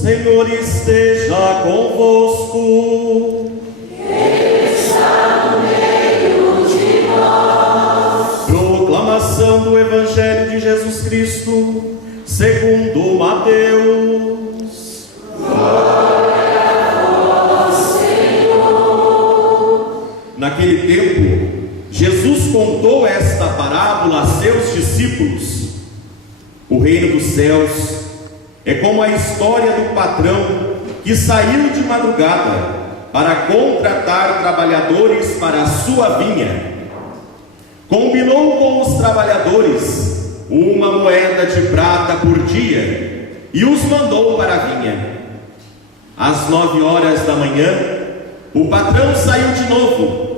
Senhor esteja convosco. Ele está no meio de nós. Proclamação do Evangelho de Jesus Cristo, segundo Mateus. Glória a vós, Senhor. Naquele tempo, Jesus contou esta parábola a seus discípulos. O reino dos céus é como a história do patrão que saiu de madrugada para contratar trabalhadores para a sua vinha. Combinou com os trabalhadores uma moeda de prata por dia e os mandou para a vinha. Às 9 horas da manhã, o patrão saiu de novo.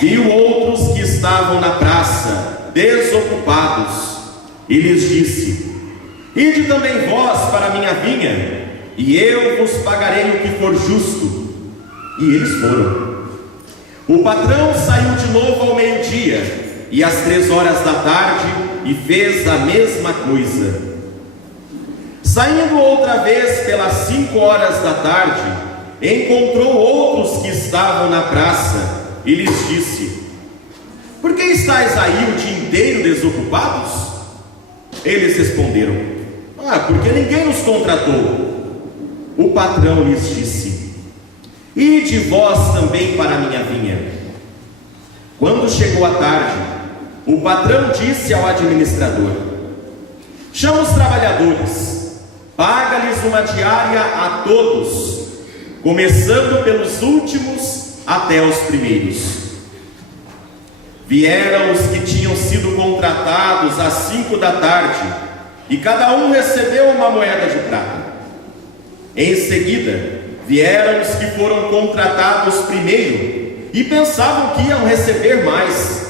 Viu outros que estavam na praça, desocupados, e lhes disse: ide também vós para a minha vinha, e eu vos pagarei o que for justo. E eles foram. O patrão saiu de novo ao meio-dia, e às 3 horas da tarde, e fez a mesma coisa. Saindo outra vez pelas 5 horas da tarde, encontrou outros que estavam na praça, e lhes disse: por que estáis aí o dia inteiro desocupados? Eles responderam: porque ninguém nos contratou. O patrão lhes disse: ide vós também para a minha vinha. Quando chegou a tarde, o patrão disse ao administrador: chama os trabalhadores, paga-lhes uma diária a todos, começando pelos últimos até os primeiros. Vieram os que tinham sido contratados às 5 da tarde, e cada um recebeu uma moeda de prata. Em seguida, vieram os que foram contratados primeiro, e pensavam que iam receber mais.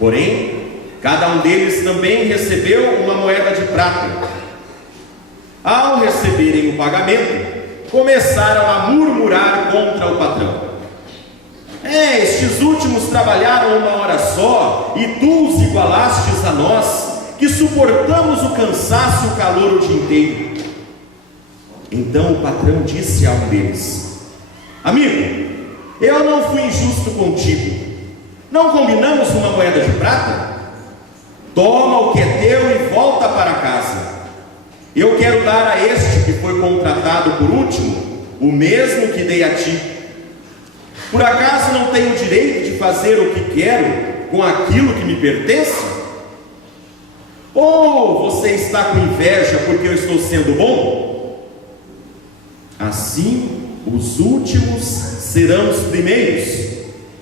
Porém, cada um deles também recebeu uma moeda de prata. Ao receberem o pagamento, começaram a murmurar contra o patrão: estes últimos trabalharam 1 hora só, e tu os igualastes a nós, que suportamos o cansaço e o calor o dia inteiro. Então o patrão disse a um deles: amigo, eu não fui injusto contigo. Não combinamos uma moeda de prata? Toma o que é teu e volta para casa. Eu quero dar a este que foi contratado por último o mesmo que dei a ti. Por acaso não tenho o direito de fazer o que quero com aquilo que me pertence? Ou você está com inveja porque eu estou sendo bom? Assim, os últimos serão os primeiros,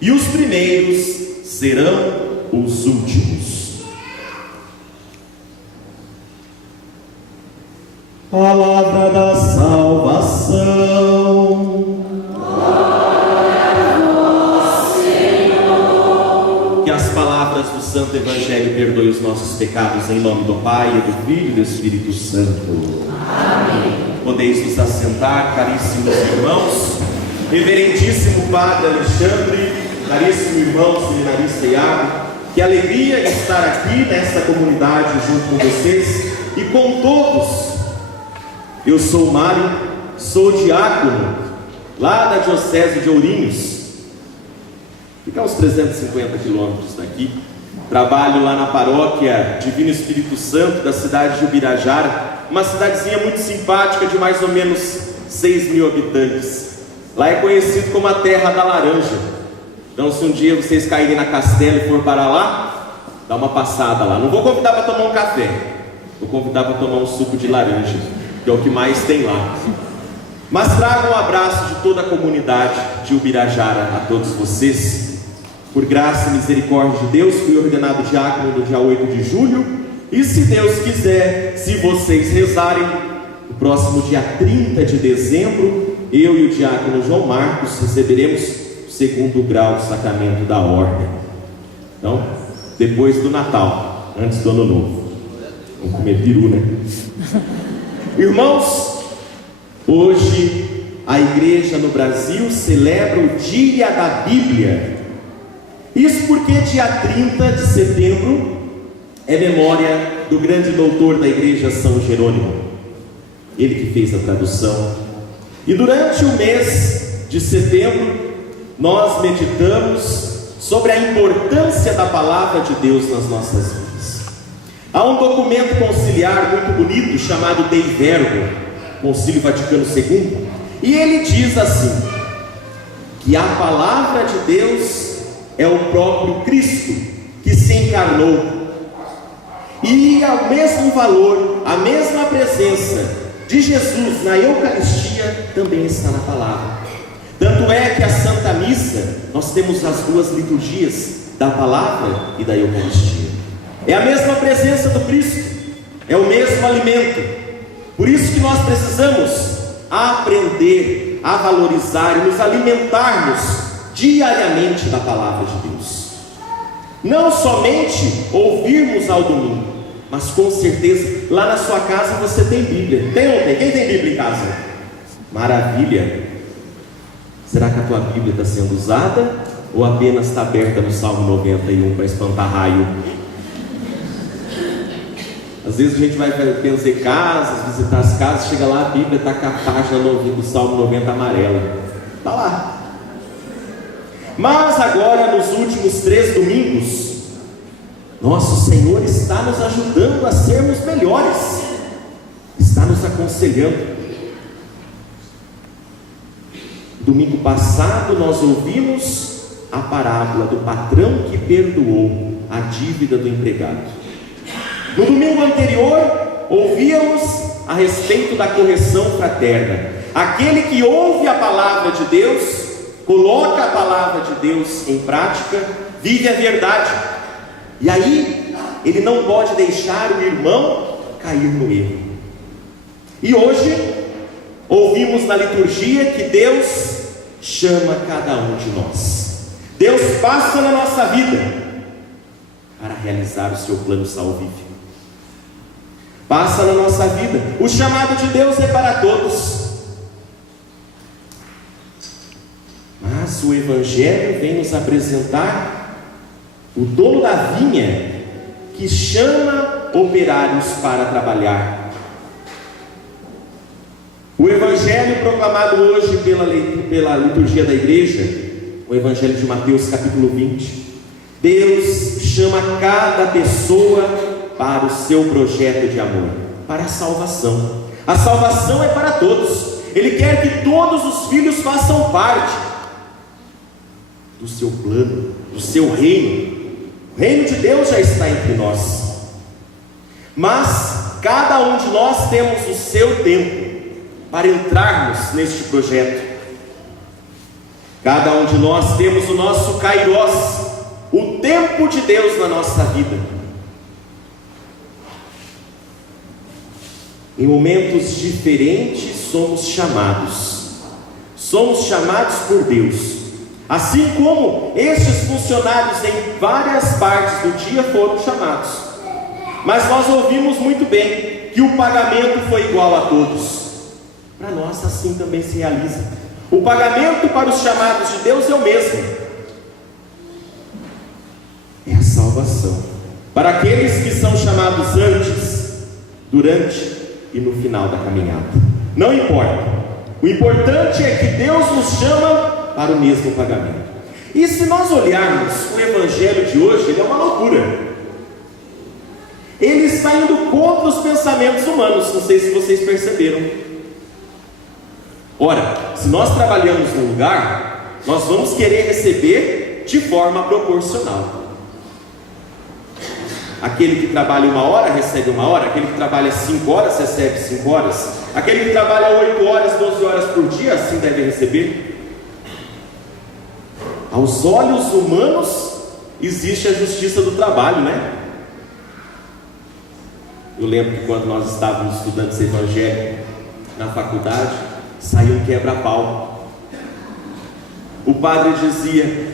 e os primeiros serão os últimos. Palavra da salvação. Santo Evangelho perdoe os nossos pecados, em nome do Pai, e do Filho e do Espírito Santo. Amém. Podeis nos assentar, caríssimos irmãos. Reverendíssimo Padre Alexandre, caríssimo irmão seminarista Iago, que alegria estar aqui nesta comunidade junto com vocês e com todos. Eu sou Mário, sou diácono lá da Diocese de Ourinhos, fica a uns 350 quilômetros daqui. Trabalho lá na paróquia Divino Espírito Santo da cidade de Ubirajara, uma cidadezinha muito simpática de mais ou menos 6.000 habitantes. Lá é conhecido como a Terra da Laranja. Então, se um dia vocês caírem na Castela e for para lá, dá uma passada lá. Não vou convidar para tomar um café, vou convidar para tomar um suco de laranja, que é o que mais tem lá. Mas trago um abraço de toda a comunidade de Ubirajara a todos vocês. Por graça e misericórdia de Deus, fui ordenado diácono no dia 8 de julho. E se Deus quiser, se vocês rezarem, no próximo dia 30 de dezembro, eu e o diácono João Marcos receberemos o 2º grau do sacramento da ordem. Então, depois do Natal, antes do Ano Novo. Vamos comer peru, né? Irmãos, hoje a igreja no Brasil celebra o Dia da Bíblia. Isso porque dia 30 de setembro é memória do grande doutor da igreja São Jerônimo. ele que fez a tradução. E durante o mês de setembro, nós meditamos sobre a importância da palavra de Deus nas nossas vidas. Há um documento conciliar muito bonito chamado Dei Verbo, Concílio Vaticano II, e ele diz assim, que a palavra de Deus é o próprio Cristo que se encarnou, e o mesmo valor, a mesma presença de Jesus na Eucaristia também está na palavra. Tanto é que a Santa Missa, nós temos as duas liturgias, da palavra e da Eucaristia. É a mesma presença do Cristo, é o mesmo alimento. Por isso que nós precisamos aprender a valorizar e nos alimentarmos diariamente da palavra de Deus. Não somente ouvirmos ao domingo, mas com certeza, lá na sua casa você tem Bíblia. Tem ou não tem? Quem tem Bíblia em casa? Maravilha! Será que a tua Bíblia está sendo usada? Ou apenas está aberta no Salmo 91 para espantar raio? Às vezes a gente vai benzer casas, visitar as casas, chega lá, a Bíblia está com a página do Salmo 90 amarela. Está lá. Mas agora, nos últimos 3 domingos, nosso Senhor está nos ajudando a sermos melhores, está nos aconselhando. Domingo passado nós ouvimos a parábola do patrão que perdoou a dívida do empregado. No domingo anterior ouvíamos a respeito da correção fraterna. Aquele que ouve a palavra de Deus, coloca a palavra de Deus em prática, vive a verdade. E aí, ele não pode deixar o irmão cair no erro. E hoje, ouvimos na liturgia que Deus chama cada um de nós. Deus passa na nossa vida para realizar o seu plano salvífico. Passa na nossa vida. O chamado de Deus é para todos. Mas o Evangelho vem nos apresentar o dono da vinha que chama operários para trabalhar. O Evangelho proclamado hoje pela liturgia da igreja, o Evangelho de Mateus capítulo 20, Deus chama cada pessoa para o seu projeto de amor, para a salvação. A salvação é para todos. Ele quer que todos os filhos façam parte do seu plano, do seu reino. O reino de Deus já está entre nós, mas cada um de nós temos o seu tempo para entrarmos neste projeto. Cada um de nós temos o nosso Kairos, o tempo de Deus na nossa vida. Em momentos diferentes somos chamados por Deus, assim como estes funcionários em várias partes do dia foram chamados. Mas nós ouvimos muito bem que o pagamento foi igual a todos. Para nós assim também se realiza. O pagamento para os chamados de Deus é o mesmo. É a salvação. Para aqueles que são chamados antes, durante e no final da caminhada. Não importa. O importante é que Deus nos chama para o mesmo pagamento. E se nós olharmos o Evangelho de hoje, ele é uma loucura. Ele está indo contra os pensamentos humanos. Não sei se vocês perceberam. Ora, se nós trabalhamos num lugar, nós vamos querer receber de forma proporcional. Aquele que trabalha 1 hora, recebe 1 hora. Aquele que trabalha 5 horas, recebe 5 horas. Aquele que trabalha 8 horas, 12 horas por dia, assim deve receber. Aos olhos humanos, existe a justiça do trabalho, né? Eu lembro que quando nós estávamos estudando esse Evangelho na faculdade, saiu um quebra-pau. O padre dizia: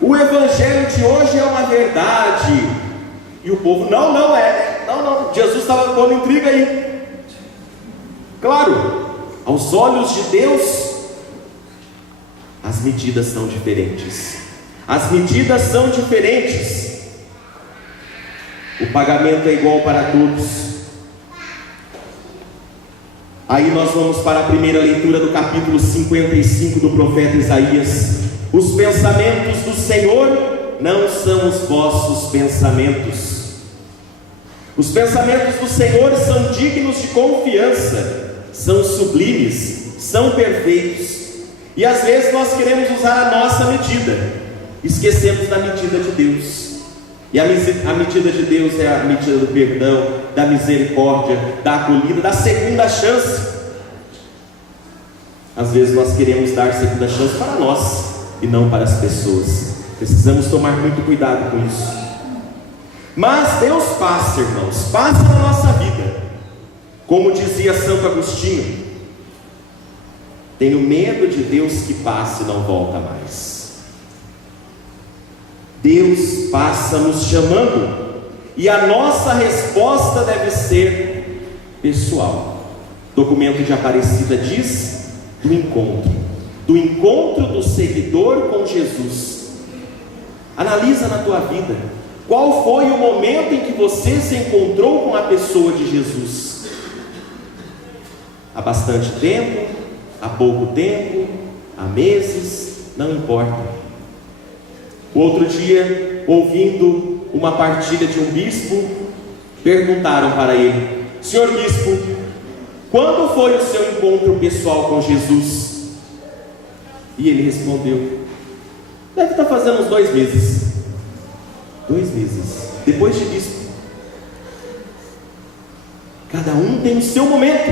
o Evangelho de hoje é uma verdade. E o povo: não é. Não, Jesus estava pondo intriga aí. Claro, aos olhos de Deus, as medidas são diferentes. As medidas são diferentes. O pagamento é igual para todos. Aí nós vamos para a primeira leitura do capítulo 55 do profeta Isaías. Os pensamentos do Senhor não são os vossos pensamentos. Os pensamentos do Senhor são dignos de confiança, são sublimes, são perfeitos. E às vezes nós queremos usar a nossa medida, esquecemos da medida de Deus. E a medida de Deus é a medida do perdão, da misericórdia, da acolhida, da segunda chance. Às vezes nós queremos dar segunda chance para nós e não para as pessoas. Precisamos tomar muito cuidado com isso. Mas Deus passa, irmãos, passa na nossa vida. Como dizia Santo Agostinho: tenho medo de Deus que passe e não volta mais. Deus passa nos chamando, e a nossa resposta deve ser pessoal. O documento de Aparecida diz do encontro do seguidor com Jesus. Analisa na tua vida, qual foi o momento em que você se encontrou com a pessoa de Jesus? Há bastante tempo, há pouco tempo, há meses, não importa. Outro dia, ouvindo uma partilha de um bispo, perguntaram para ele: senhor bispo, quando foi o seu encontro pessoal com Jesus? E ele respondeu: deve estar fazendo uns 2 meses. 2 meses, depois de bispo. Cada um tem o seu momento.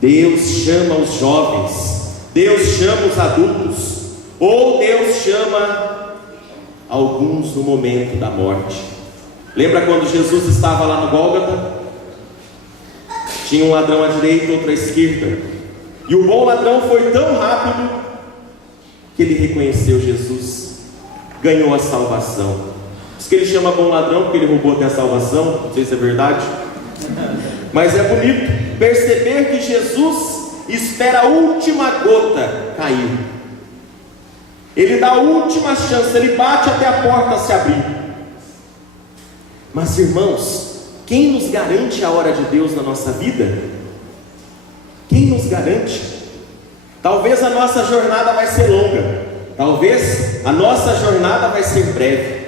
Deus chama os jovens, Deus chama os adultos, ou Deus chama alguns no momento da morte. Lembra quando Jesus estava lá no Gólgota? Tinha um ladrão à direita e outro à esquerda, e o bom ladrão foi tão rápido que ele reconheceu Jesus, ganhou a salvação. Diz que ele chama bom ladrão porque ele roubou até a salvação. Não sei se é verdade, mas é bonito perceber que Jesus espera a última gota cair. Ele dá a última chance, ele bate até a porta se abrir. Mas irmãos, quem nos garante a hora de Deus na nossa vida? Quem nos garante? Talvez a nossa jornada vai ser longa, talvez a nossa jornada vai ser breve.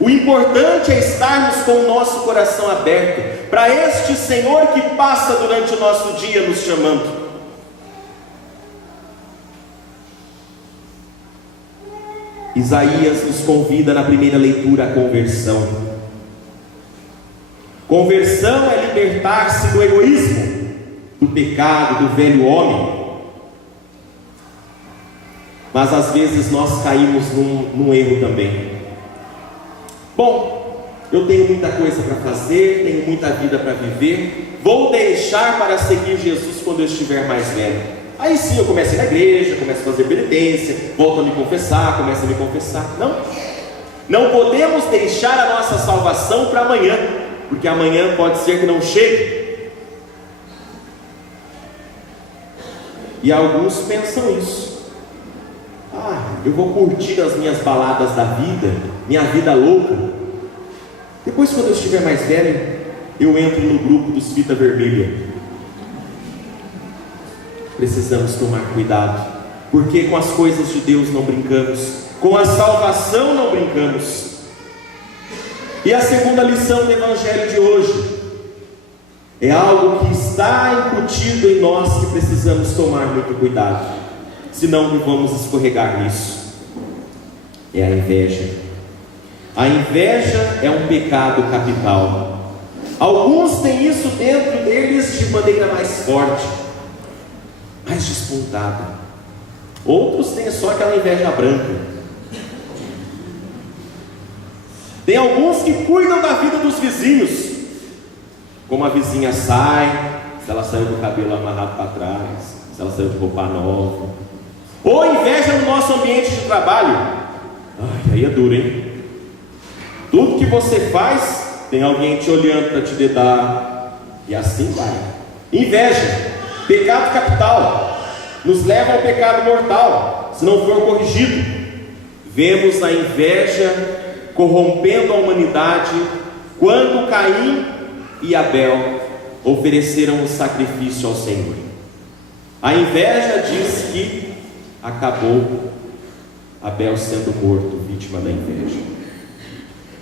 O importante é estarmos com o nosso coração aberto para este Senhor que passa durante o nosso dia nos chamando. Isaías nos convida na primeira leitura à conversão. Conversão é libertar-se do egoísmo, do pecado, do velho homem. Mas às vezes nós caímos num erro também. Bom, eu tenho muita coisa para fazer, tenho muita vida para viver, vou deixar para seguir Jesus quando eu estiver mais velho. Aí sim eu começo a ir na igreja, começo a fazer penitência, volto a me confessar, começo a me confessar. Não podemos deixar a nossa salvação para amanhã, porque amanhã pode ser que não chegue. E alguns pensam isso: eu vou curtir as minhas baladas da vida, minha vida louca. Depois, quando eu estiver mais velho, eu entro no grupo dos fita vermelha. Precisamos tomar cuidado, porque com as coisas de Deus não brincamos, com a salvação não brincamos. E a segunda lição do Evangelho de hoje é algo que está incutido em nós, que precisamos tomar muito cuidado, senão não vamos escorregar nisso. É a inveja. A inveja é um pecado capital. Alguns têm isso dentro deles de maneira mais forte, mais despontada. Outros têm só aquela inveja branca. Tem alguns que cuidam da vida dos vizinhos, como a vizinha sai, se ela saiu do cabelo amarrado para trás, se ela saiu de roupa nova, ou inveja no nosso ambiente de trabalho. Aí é duro, hein? Tudo que você faz, tem alguém te olhando para te dedar, e assim vai. Inveja, pecado capital, nos leva ao pecado mortal, se não for corrigido. Vemos a inveja corrompendo a humanidade quando Caim e Abel ofereceram o sacrifício ao Senhor. A inveja diz que acabou Abel sendo morto, vítima da inveja.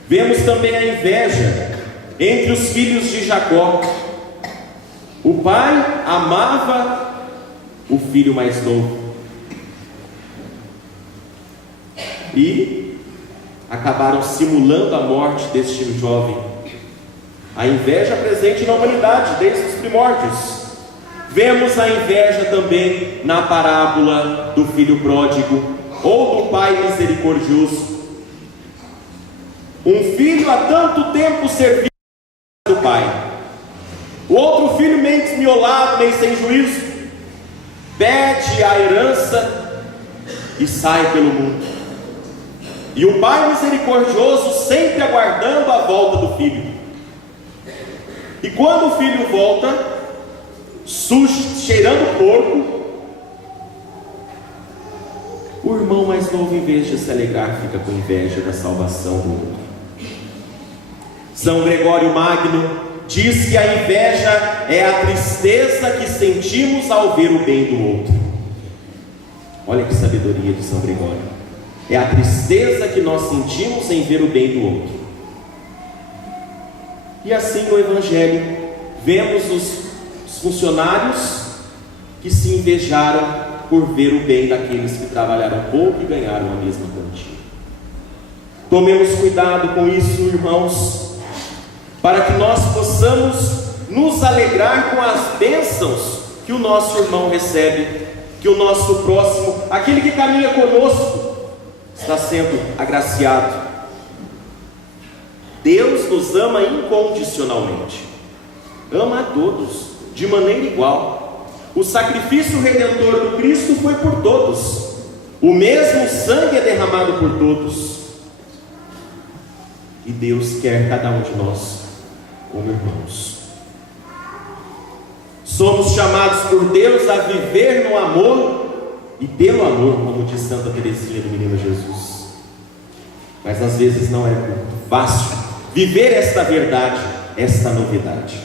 Vemos também a inveja entre os filhos de Jacó. O pai amava o filho mais novo e acabaram simulando a morte deste jovem. A inveja presente na humanidade desde os primórdios. Vemos a inveja também na parábola do filho pródigo ou do pai misericordioso. Um filho há tanto tempo servindo do pai, o outro filho meio desmiolado, meio sem juízo, pede a herança e sai pelo mundo. E o pai misericordioso sempre aguardando a volta do filho. E quando o filho volta, sujo, cheirando porco, o irmão mais novo, em vez de se alegrar, fica com inveja da salvação do outro. São Gregório Magno diz que a inveja é a tristeza que sentimos ao ver o bem do outro. Olha que sabedoria de São Gregório. É a tristeza que nós sentimos em ver o bem do outro. E assim no Evangelho vemos os funcionários que se invejaram por ver o bem daqueles que trabalharam pouco e ganharam a mesma quantia. Tomemos cuidado com isso, irmãos, para que nós possamos nos alegrar com as bênçãos que o nosso irmão recebe, que o nosso próximo, aquele que caminha conosco, está sendo agraciado. Deus nos ama incondicionalmente, ama a todos, de maneira igual. O sacrifício redentor do Cristo foi por todos, o mesmo sangue é derramado por todos, e Deus quer cada um de nós como irmãos. Somos chamados por Deus a viver no amor e pelo amor, como diz Santa Teresinha do Menino Jesus. Mas às vezes não é fácil viver esta verdade, esta novidade.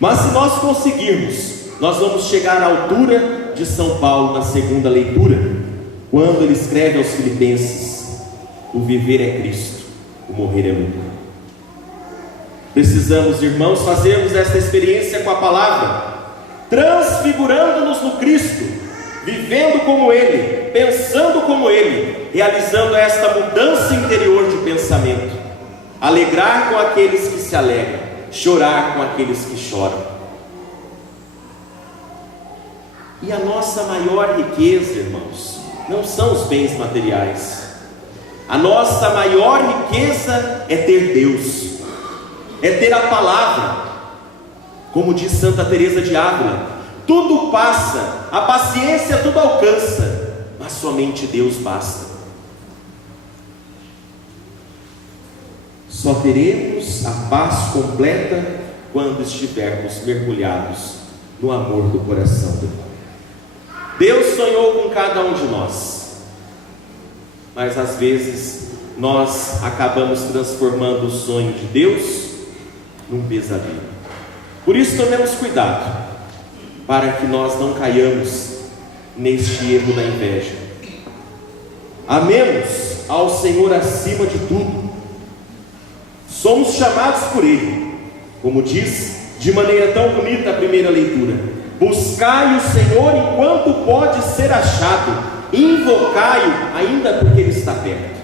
Mas se nós conseguirmos, nós vamos chegar à altura de São Paulo na segunda leitura, quando ele escreve aos Filipenses: o viver é Cristo, o morrer é lucro. Precisamos, irmãos, fazermos esta experiência com a palavra, transfigurando-nos no Cristo, vivendo como Ele, pensando como Ele, realizando esta mudança interior de pensamento, alegrar com aqueles que se alegram, chorar com aqueles que choram. E a nossa maior riqueza, irmãos, não são os bens materiais. A nossa maior riqueza é ter Deus, é ter a palavra. Como diz Santa Teresa de Ávila: tudo passa, a paciência tudo alcança, mas somente Deus basta. Só teremos a paz completa quando estivermos mergulhados no amor do coração do Pai. Deus sonhou com cada um de nós, mas às vezes nós acabamos transformando o sonho de Deus num pesadelo. Por isso tomemos cuidado, para que nós não caiamos neste erro da inveja. Amemos ao Senhor acima de tudo. Somos chamados por Ele, como diz de maneira tão bonita a primeira leitura: buscai o Senhor enquanto pode ser achado, invocai-o ainda porque Ele está perto.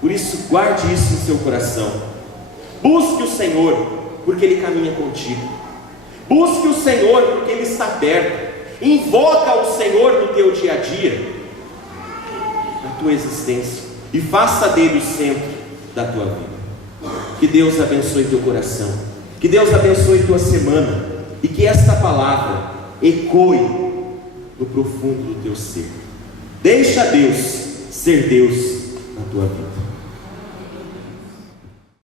Por isso, guarde isso no seu coração. Busque o Senhor porque Ele caminha contigo. Busque o Senhor porque Ele está perto. Invoca o Senhor no teu dia a dia, na tua existência, e faça dele o centro da tua vida. Que Deus abençoe teu coração, que Deus abençoe tua semana, e que esta palavra ecoe no profundo do teu ser. Deixa Deus ser Deus na tua vida.